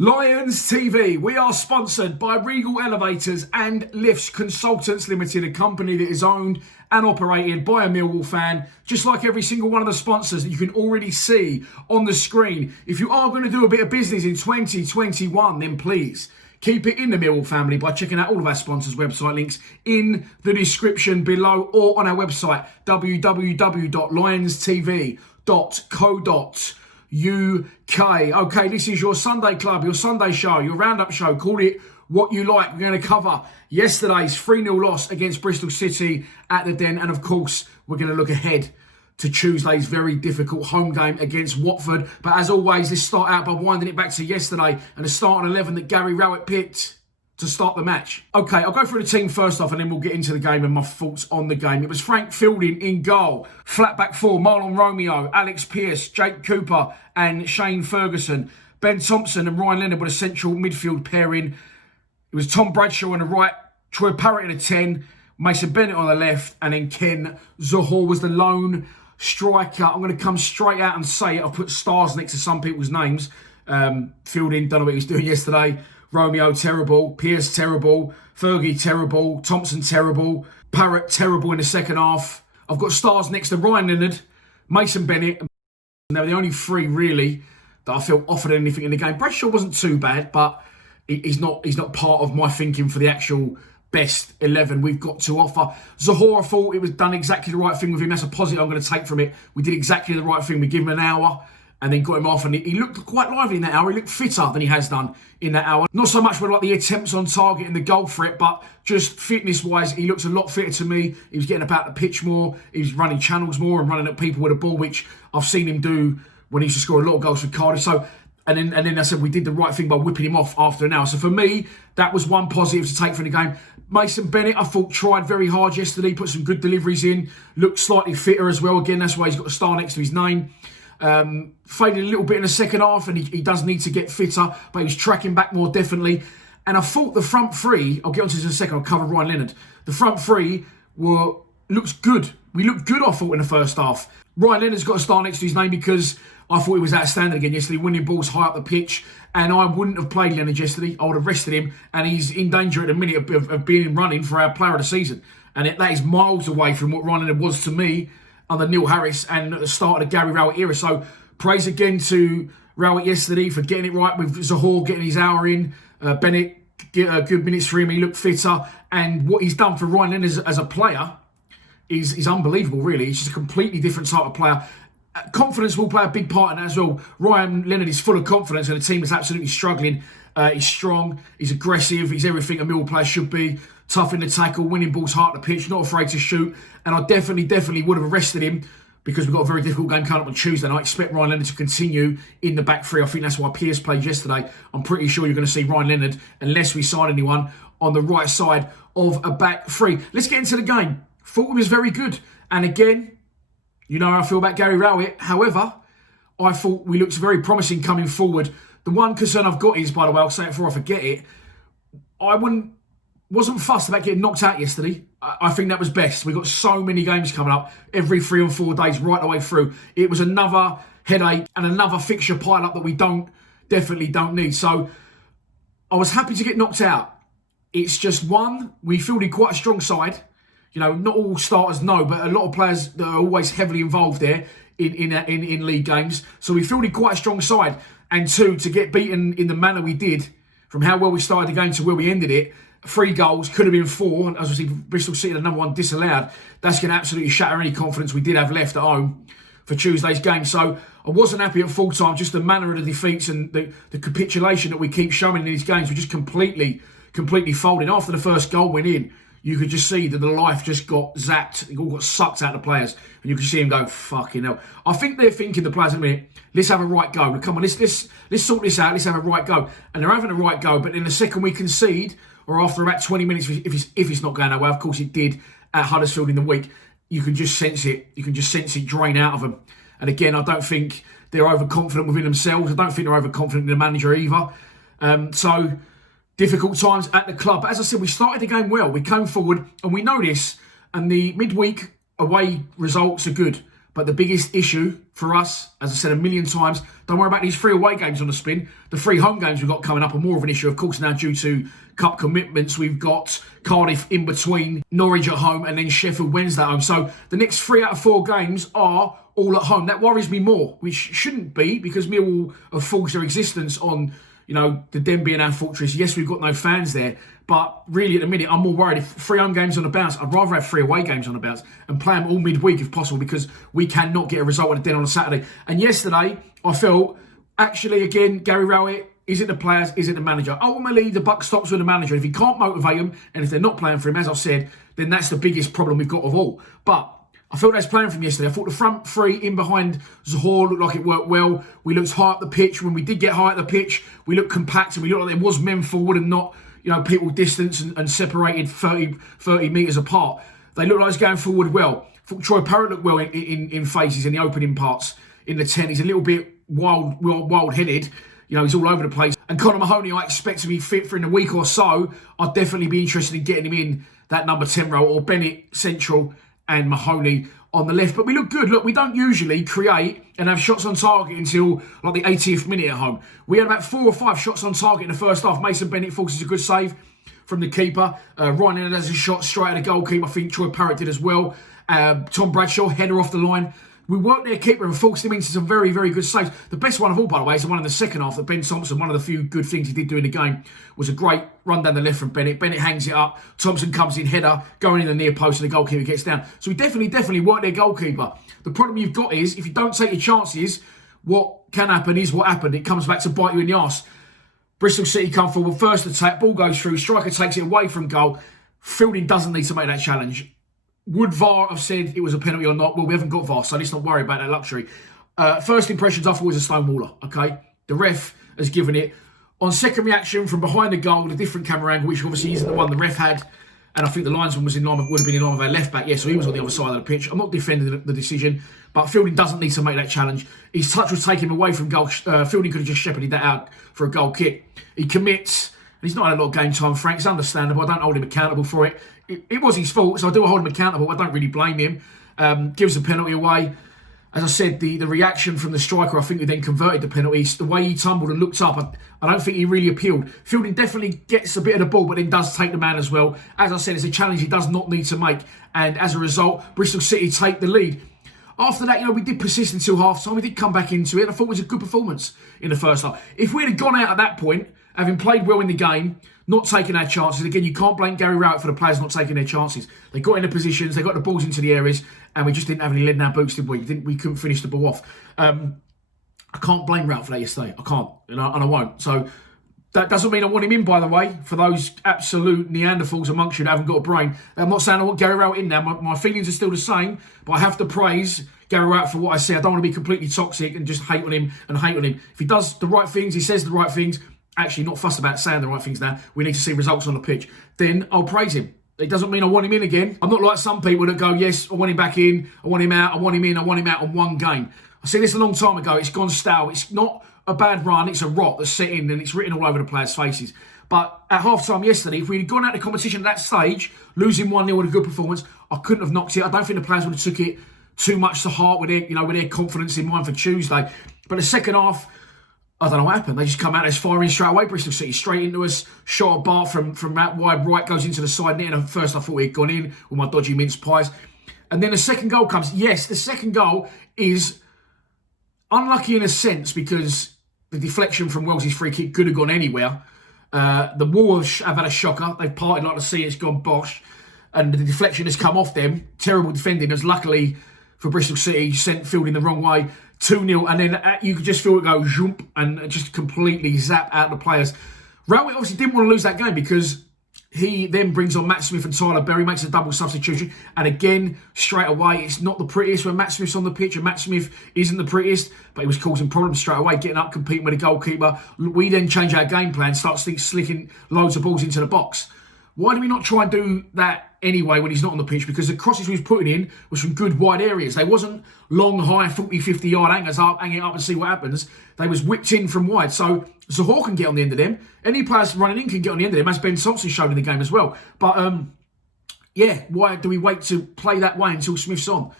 Lions TV, we are sponsored by Regal Elevators and Lifts Consultants Limited, a company that is owned and operated by a Millwall fan, just like every single one of the sponsors that you can already see on the screen. If you are going to do a bit of business in 2021, then please keep it in the Millwall family by checking out all of our sponsors' website links in the description below or on our website, www.lionstv.co.uk. Okay, this is your Sunday club, your Sunday show, your roundup show. Call it what you like. We're going to cover yesterday's 3-0 loss against Bristol City at the Den. And of course, we're going to look ahead to Tuesday's very difficult home game against Watford. But as always, let's start out by winding it back to yesterday and the starting 11 that Gary Rowett picked to start the match. Okay, I'll go through the team first off and then we'll get into the game and my thoughts on the game. It was Frank Fielding in goal. Flat back four, Marlon Romeo, Alex Pearce, Jake Cooper and Shane Ferguson. Ben Thompson and Ryan Leonard were a central midfield pairing. It was Tom Bradshaw on the right, Troy Parrott in a 10, Mason Bennett on the left, and then Ken Zohore was the lone striker. I'm going to come straight out and say it. I've put stars next to some people's names. Fielding, don't know what he was doing yesterday. Romeo, terrible. Pearce, terrible. Fergie, terrible. Thompson, terrible. Parrott, terrible in the second half. I've got stars next to Ryan Leonard, Mason Bennett. And they were the only three, really, that I felt offered anything in the game. Bradshaw wasn't too bad, but he's not part of my thinking for the actual best 11 we've got to offer. Zohore, I thought it was done exactly the right thing with him. That's a positive I'm going to take from it. We did exactly the right thing. We give him an hour and then got him off, and he looked quite lively in that hour. He looked fitter than he has done in that hour. Not so much with like the attempts on target and the goal threat, but just fitness-wise, he looks a lot fitter to me. He was getting about the pitch more. He was running channels more and running at people with a ball, which I've seen him do when he used to score a lot of goals for Cardiff. So, and then I said we did the right thing by whipping him off after an hour. So for me, that was one positive to take from the game. Mason Bennett, I thought, tried very hard yesterday, put some good deliveries in, looked slightly fitter as well. Again, that's why he's got a star next to his name. Faded a little bit in the second half, and he does need to get fitter, but he's tracking back more definitely. And I thought the front three, I'll get onto this in a second, I'll cover Ryan Leonard. The front three looks good. We looked good, I thought, in the first half. Ryan Leonard's got a star next to his name because I thought he was outstanding again yesterday, winning balls high up the pitch. And I wouldn't have played Leonard yesterday. I would have rested him, and he's in danger at the minute of being running for our player of the season. And that is miles away from what Ryan Leonard was to me under Neil Harris and at the start of the Gary Rowett era. So praise again to Rowett yesterday for getting it right with Zohore getting his hour in. Bennett, good minutes for him. He looked fitter. And what he's done for Ryan Leonard as a player is unbelievable, really. He's just a completely different type of player. Confidence will play a big part in that as well. Ryan Leonard is full of confidence and the team is absolutely struggling. He's strong, he's aggressive, he's everything a Millwall player should be. Tough in the tackle, winning balls hard at the pitch, not afraid to shoot. And I definitely would have arrested him because we've got a very difficult game coming up on Tuesday. And I expect Ryan Leonard to continue in the back three. I think that's why Pearce played yesterday. I'm pretty sure you're going to see Ryan Leonard, unless we sign anyone, on the right side of a back three. Let's get into the game. Thought it was very good. And again, you know how I feel about Gary Rowett. However, I thought we looked very promising coming forward. The one concern I've got is, by the way, I'll say it before I forget it, I wasn't fussed about getting knocked out yesterday. I think that was best. We've got so many games coming up every 3 or 4 days right the way through. It was another headache and another fixture pile-up that we definitely don't need. So I was happy to get knocked out. It's just one, we fielded quite a strong side. You know, not all starters know, but a lot of players that are always heavily involved there in league games. So we fielded quite a strong side. And two, to get beaten in the manner we did, from how well we started the game to where we ended it, 3 goals, could have been 4. As we see, Bristol City, the number 1 disallowed. That's going to absolutely shatter any confidence we did have left at home for Tuesday's game. So I wasn't happy at full time. Just the manner of the defeats and the capitulation that we keep showing in these games. We're just completely folding. After the first goal went in, you could just see that the life just got zapped. It all got sucked out of the players. And you could see them go, fucking hell. I think they're thinking, the players, a minute, let's have a right go. Come on, let's sort this out. Let's have a right go. And they're having a right go. But in the second we concede, or after about 20 minutes, if it's not going that way, of course it did at Huddersfield in the week, you can just sense it. You can just sense it drain out of them. And again, I don't think they're overconfident within themselves. I don't think they're overconfident in the manager either. So difficult times at the club. But as I said, we started the game well. We came forward, and we know this. And the midweek away results are good. But the biggest issue for us, as I said a million times, don't worry about these 3 away games on the spin. The 3 home games we've got coming up are more of an issue, of course, now due to cup commitments. We've got Cardiff in between, Norwich at home, and then Sheffield Wednesday at home. So the next 3 out of 4 games are all at home. That worries me more, which shouldn't be, because Millwall have forged their existence on, the Den being our fortress. Yes, we've got no fans there, but really at the minute, I'm more worried. If 3 home games on the bounce, I'd rather have 3 away games on the bounce and play them all midweek if possible, because we cannot get a result at the Den on a Saturday. And yesterday, I felt, actually, again, Gary Rowett, is it the players, is it the manager? Ultimately, the buck stops with the manager. If he can't motivate them, and if they're not playing for him, as I've said, then that's the biggest problem we've got of all. But I felt that's playing from yesterday. I thought the front 3 in behind Zahor looked like it worked well. We looked high up the pitch. When we did get high at the pitch, we looked compact and we looked like there was men forward and not, people distance and separated 30 metres apart. They looked like it was going forward well. I thought Troy Parrott looked well in phases in the opening parts in the 10. He's a little bit wild-headed. He's all over the place. And Conor Mahoney, I expect to be fit for in a week or so. I'd definitely be interested in getting him in that number 10 role, or Bennett central and Mahoney on the left. But we look good. Look, we don't usually create and have shots on target until like the 80th minute at home. We had about 4 or 5 shots on target in the first half. Mason Bennett forces a good save from the keeper. Ryan Leonard has a shot straight at the goalkeeper. I think Troy Parrott did as well. Tom Bradshaw, header off the line. We worked their keeper and forced him into some very, very good saves. The best one of all, by the way, is the one in the second half that Ben Thompson, one of the few good things he did do in the game, was a great run down the left from Bennett. Bennett hangs it up. Thompson comes in, header, going in the near post, and the goalkeeper gets down. So we definitely worked their goalkeeper. The problem you've got is, if you don't take your chances, what can happen is what happened. It comes back to bite you in the arse. Bristol City come forward, first attack, ball goes through, striker takes it away from goal. Fielding doesn't need to make that challenge. Would VAR have said it was a penalty or not? Well, we haven't got VAR, so let's not worry about that luxury. First impressions, I thought it was a stonewaller, okay? The ref has given it. On second reaction from behind the goal, a different camera angle, which obviously isn't the one the ref had, and I think the linesman was would have been in line with our left back. Yeah, so he was on the other side of the pitch. I'm not defending the decision, but Fielding doesn't need to make that challenge. His touch was taken away from goal. Fielding could have just shepherded that out for a goal kick. He commits. He's not had a lot of game time, Frank. It's understandable. I don't hold him accountable for it. It was his fault, so I do hold him accountable. I don't really blame him. Gives the penalty away. As I said, the reaction from the striker, I think, who then converted the penalty, the way he tumbled and looked up, I don't think he really appealed. Fielding definitely gets a bit of the ball, but then does take the man as well. As I said, it's a challenge he does not need to make. And as a result, Bristol City take the lead. After that, we did persist until half-time. We did come back into it. I thought it was a good performance in the first half. If we had gone out at that point, having played well in the game, not taking our chances. Again, you can't blame Gary Rowett for the players not taking their chances. They got in the positions, they got the balls into the areas, and we just didn't have any lead in our boots, did we? We couldn't finish the ball off. I can't blame Rowett for that yesterday. I can't, and I won't. So that doesn't mean I want him in, by the way, for those absolute Neanderthals amongst you that haven't got a brain. I'm not saying I want Gary Rowett in now. My feelings are still the same, but I have to praise Gary Rowett for what I say. I don't want to be completely toxic and just hate on him. If he does the right things, he says the right things, actually not fussed about saying the right things now, we need to see results on the pitch, then I'll praise him. It doesn't mean I want him in again. I'm not like some people that go, yes, I want him back in, I want him out, I want him in, I want him out on one game. I said this a long time ago, it's gone stale. It's not a bad run, it's a rot that's set in and it's written all over the players' faces. But at half-time yesterday, if we'd gone out of the competition at that stage, losing 1-0 with a good performance, I couldn't have knocked it. I don't think the players would have took it too much to heart with their confidence in mind for Tuesday. But the second half, I don't know what happened. They just come out as firing straight away. Bristol City straight into us. Shot a bar from out wide right, goes into the side net. And at first I thought he'd gone in with my dodgy mince pies. And then the second goal comes. Yes, the second goal is unlucky in a sense because the deflection from Wells' free kick could have gone anywhere. The Wolves have had a shocker. They've parted like the sea. It's gone bosh. And the deflection has come off them. Terrible defending as luckily for Bristol City sent Fielding the wrong way. 2-0, and then you could just feel it go zoom and just completely zap out the players. Rowett obviously didn't want to lose that game because he then brings on Matt Smith and Tyler Berry, makes a double substitution, and again, straight away, it's not the prettiest when Matt Smith's on the pitch, and Matt Smith isn't the prettiest, but he was causing problems straight away, getting up, competing with the goalkeeper. We then change our game plan, start slicking loads of balls into the box. Why do we not try and do that anyway when he's not on the pitch? Because the crosses he was putting in was from good wide areas. They wasn't long, high, 40, 50 yard hang it up and see what happens. They was whipped in from wide. So Zahor can get on the end of them. Any players running in can get on the end of them, as Ben Thompson showed in the game as well. But yeah, why do we wait to play that way until Smith's on?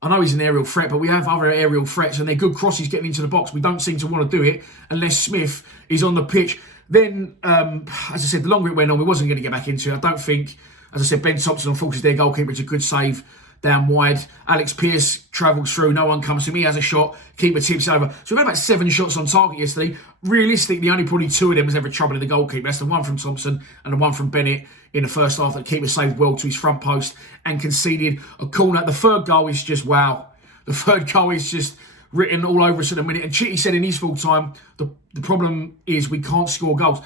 I know he's an aerial threat, but we have other aerial threats, and they're good crosses getting into the box. We don't seem to want to do it unless Smith is on the pitch. Then, as I said, the longer it went on, we wasn't going to get back into it. I don't think, as I said, Ben Thompson, unfortunately, their goalkeeper, it's a good save down wide. Alex Pearce travels through, no one comes to him. He has a shot, keeper tips over. So we've had about 7 shots on target yesterday. Realistically, only probably 2 of them was ever troubling the goalkeeper. That's the one from Thompson and the one from Bennett in the first half. The keeper saved well to his front post and conceded a corner. The third goal is just wow. The third goal is just written all over us in a minute. And Chitty said in his full time, the problem is we can't score goals.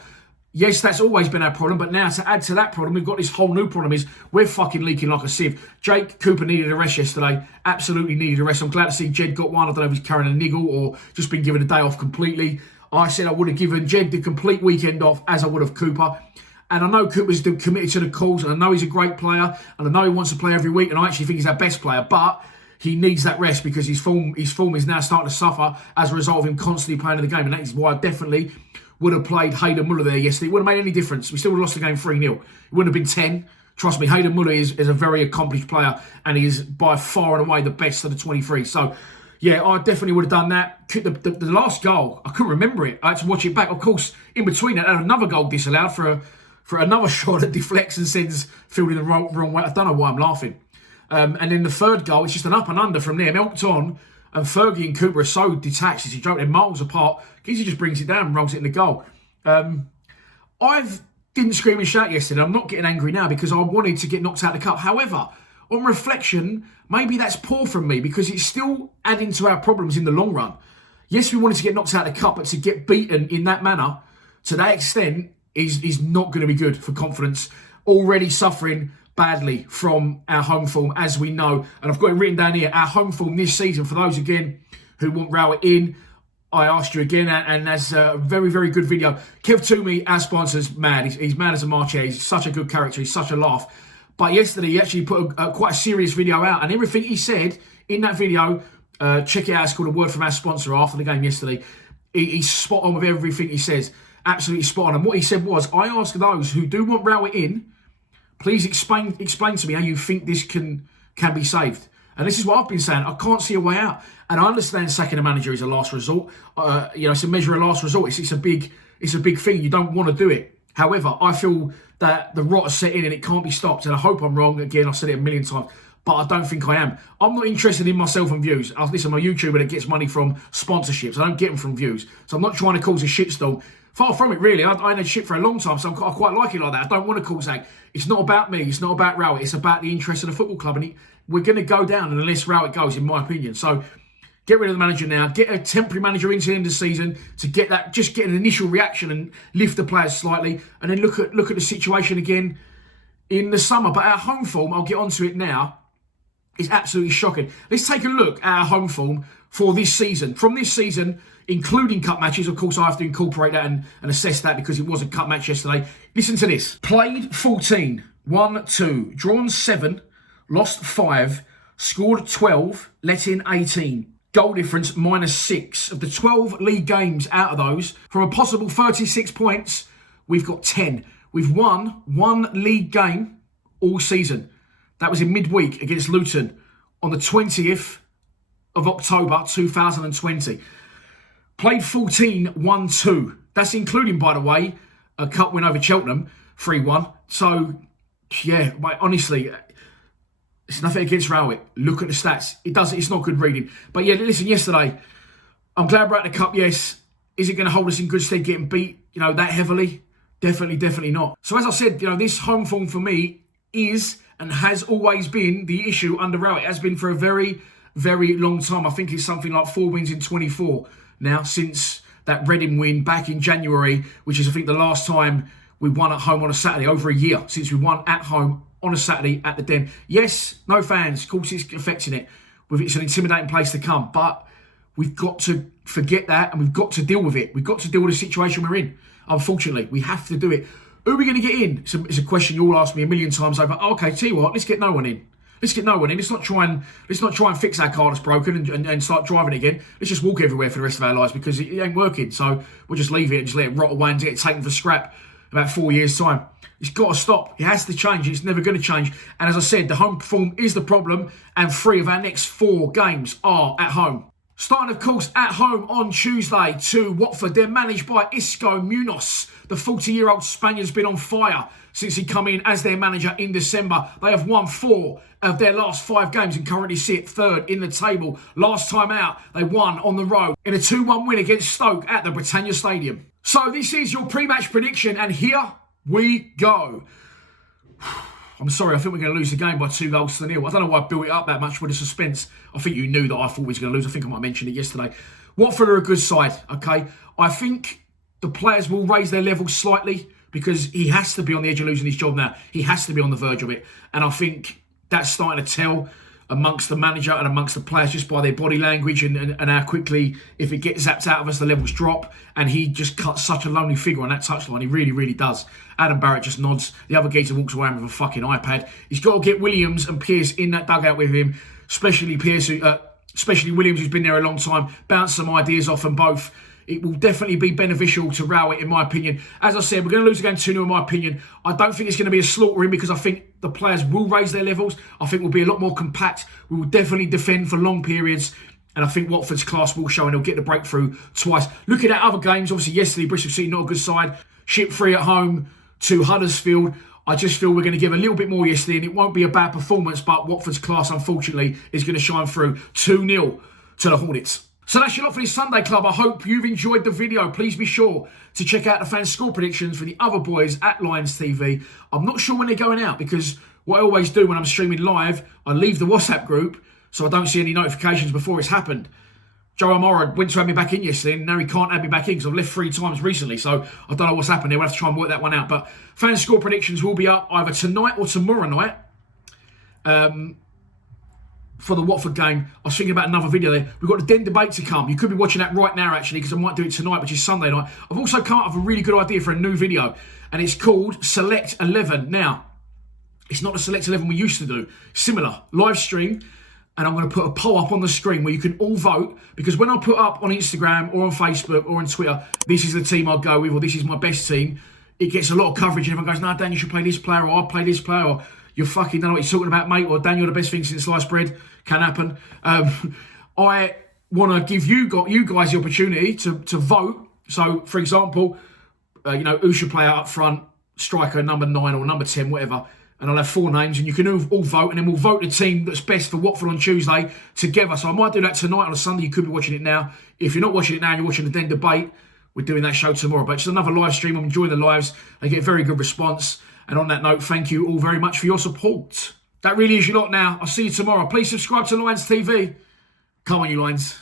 Yes, that's always been our problem, but now to add to that problem, we've got this whole new problem is we're fucking leaking like a sieve. Jake Cooper needed a rest yesterday, absolutely needed a rest. I'm glad to see Jed got one. I don't know if he's carrying a niggle or just been given a day off completely. I said I would have given Jed the complete weekend off as I would have Cooper. And I know Cooper's committed to the calls, and I know he's a great player, and I know he wants to play every week, and I actually think he's our best player, but he needs that rest because his form is now starting to suffer as a result of him constantly playing in the game. And that is why I definitely would have played Hayden Muller there yesterday. It wouldn't have made any difference. We still would have lost the game 3-0. It wouldn't have been 10. Trust me, Hayden Muller is a very accomplished player and he is by far and away the best of the 23. So, yeah, I definitely would have done that. The last goal, I couldn't remember it. I had to watch it back. Of course, in between that, I had another goal disallowed for another shot that deflects and sends field in the wrong way. I don't know why I'm laughing. And then the third goal, it's just an up and under from there. Melked on, and Fergie and Cooper are so detached. It's a joke. They're miles apart. Gizzy just brings it down and rolls it in the goal. I didn't scream and shout yesterday. I'm not getting angry now because I wanted to get knocked out of the cup. However, on reflection, maybe that's poor from me because it's still adding to our problems in the long run. Yes, we wanted to get knocked out of the cup, but to get beaten in that manner, to that extent, is not going to be good for confidence. Already suffering badly from our home form, as we know. And I've got it written down here, our home form this season, for those, again, who want Rowett in, I asked you again, and that's a very, very good video. Kev Toomey, our sponsor's mad. He's mad as a marcher. He's such a good character. He's such a laugh. But yesterday, he actually put quite a serious video out, and everything he said in that video, check it out, it's called A Word From Our Sponsor after the game yesterday. He's spot on with everything he says. Absolutely spot on. And what he said was, I ask those who do want Rowett in, please explain to me how you think this can be saved. And this is what I've been saying. I can't see a way out. And I understand sacking a manager is a last resort. It's a measure of last resort. It's a big thing. You don't want to do it. However, I feel that the rot has set in and it can't be stopped. And I hope I'm wrong. Again, I've said it a million times, but I don't think I am. I'm not interested in myself and views. Listen, I'm a YouTuber that gets money from sponsorships. I don't get them from views. So I'm not trying to cause a shitstorm. Far from it, really. I had shit for a long time, so I quite like it like that. I don't want to cause that. It's not about me. It's not about Rowett. It's about the interest of the football club. And we're going to go down unless Rowett goes, in my opinion. So get rid of the manager now. Get a temporary manager into the end of the season to get that, just get an initial reaction and lift the players slightly. And then look at the situation again in the summer. But our home form, I'll get onto it now, is absolutely shocking. Let's take a look at our home form for this season. From this season, including cup matches. Of course, I have to incorporate that and assess that because it was a cup match yesterday. Listen to this. Played 14, won 2, drawn 7, lost 5, scored 12, let in 18. Goal difference -6. Of the 12 league games out of those, from a possible 36 points, we've got 10. We've won 1 league game all season. That was in midweek against Luton on the 20th of October 2020. Played 14, won 2. That's including, by the way, a cup win over Cheltenham, 3-1. So, yeah, honestly, it's nothing against Rowett. Look at the stats. It's not good reading. But yeah, listen, yesterday, I'm glad we're at the cup, yes. Is it going to hold us in good stead getting beat, that heavily? Definitely not. So as I said, this home form for me is and has always been the issue under Rowett. It has been for a very, very long time. I think it's something like 4 wins in 24 now since that Reading win back in January, which is, I think, the last time we won at home on a Saturday, over a year since we won at home on a Saturday at the Den. Yes, no fans, of course it's affecting it. It's an intimidating place to come, but we've got to forget that and we've got to deal with it. We've got to deal with the situation we're in. Unfortunately, we have to do it. Who are we going to get in? It's a question you all asked me a million times over. Okay, tell you what, let's get no one in. Let's get no one in. Let's not try and fix our car that's broken and start driving it again. Let's just walk everywhere for the rest of our lives because it ain't working. So we'll just leave it and just let it rot away and get it taken for scrap. about 4 years' time. It's got to stop. It has to change. It's never going to change. And as I said, the home form is the problem, and 3 of our next 4 games are at home. Starting, of course, at home on Tuesday to Watford. They're managed by Isco Munoz. The 40-year-old Spaniard's been on fire since he come in as their manager in December. They have won 4 of their last 5 games and currently sit 3rd in the table. Last time out, they won on the road in a 2-1 win against Stoke at the Britannia Stadium. So this is your pre-match prediction, and here we go. I'm sorry, I think we're going to lose the game by 2-0. I don't know why I built it up that much for the suspense. I think you knew that I thought we was going to lose. I think I might have mentioned it yesterday. Watford are a good side, okay? I think the players will raise their level slightly because he has to be on the edge of losing his job now. He has to be on the verge of it. And I think that's starting to tell amongst the manager and amongst the players just by their body language and how quickly, if it gets zapped out of us, the levels drop. And he just cuts such a lonely figure on that touchline. He really, really does. Adam Barrett just nods. The other geezer walks away with a fucking iPad. He's got to get Williams and Pearce in that dugout with him, especially Pearce, especially Williams, who's been there a long time. Bounce some ideas off them both. It will definitely be beneficial to Rowett, in my opinion. As I said, we're going to lose again 2-0, in my opinion. I don't think it's going to be a slaughtering because I think the players will raise their levels. I think we'll be a lot more compact. We will definitely defend for long periods. And I think Watford's class will show and they'll get the breakthrough twice. Looking at other games, obviously yesterday, Bristol City, not a good side. Shipped 3 at home to Huddersfield. I just feel we're going to give a little bit more yesterday and it won't be a bad performance, but Watford's class, unfortunately, is going to shine through. 2-0 to the Hornets. So that's your lot for this Sunday Club. I hope you've enjoyed the video. Please be sure to check out the fan score predictions for the other boys at Lions TV. I'm not sure when they're going out because what I always do when I'm streaming live, I leave the WhatsApp group so I don't see any notifications before it's happened. Joe Amora went to add me back in yesterday and now he can't add me back in because I've left 3 times recently. So I don't know what's happened there. We'll have to try and work that one out. But fan score predictions will be up either tonight or tomorrow night. For the Watford game, I was thinking about another video there. We've got the Den debate to come. You could be watching that right now, actually, because I might do it tonight, which is Sunday night. I've also come up with a really good idea for a new video, and it's called Select 11. Now, it's not the Select 11 we used to do. Similar, live stream, and I'm going to put a poll up on the screen where you can all vote, because when I put up on Instagram or on Facebook or on Twitter, this is the team I'll go with, or this is my best team, it gets a lot of coverage, and everyone goes, no, Dan, you should play this player, or I'll play this player, or you fucking don't know what you're talking about, mate, or Dan, you're the best thing since sliced bread. Can happen. I want to give you guys the opportunity to vote. So, for example, who should play out up front, striker number 9 or number 10, whatever. And I'll have 4 names, and you can all vote, and then we'll vote the team that's best for Watford on Tuesday together. So I might do that tonight on a Sunday. You could be watching it now. If you're not watching it now and you're watching the Den debate, we're doing that show tomorrow. But it's another live stream. I'm enjoying the lives. They get a very good response. And on that note, thank you all very much for your support. That really is your lot now. I'll see you tomorrow. Please subscribe to Lions TV. Come on, you Lions.